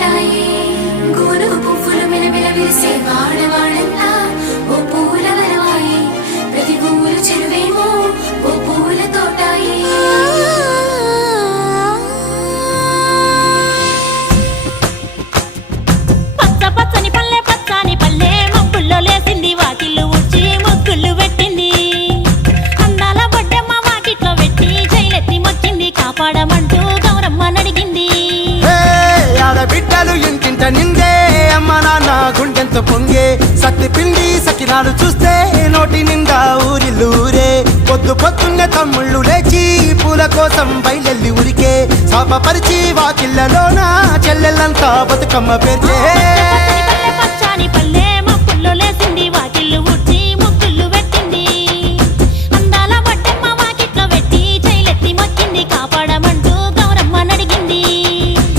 తోటాయి గోను పువ్వులు మిలమిల విరిసే వాడవాడంతా ఓ పూల వరవాయి ప్రతి పువ్వులు చెరువేమో ఓ పూల తోటాయి పచ్చ పచ్చని పల్లె పచ్చని పల్లె మబ్బుల్లో లేసింది వాకిళ్ళు ఊడ్చి ముగ్గులు పెట్టింది అందాల బొడ్డమ్మ వాకిట్లో పెట్టి జైలెత్తి మొక్కింది కాపాడమంటూ గౌరమ్మ నడిగింది ఆడబిడ్డలు ఇంటింట నిందే అమ్మ నాన్న గుండెంతో పొంగే సత్తి పిండి సకినాలు చూస్తే నోటి నిండా ఊరిల్లూరే పొద్దు పొద్దున్నే తమ్ముళ్ళు లేచి పూల కోసం బయలెల్లి ఉరికే శాపపరిచి వాకిళ్ళలోన చెల్లెళ్ళంతా బతుకమ్మ పేర్చే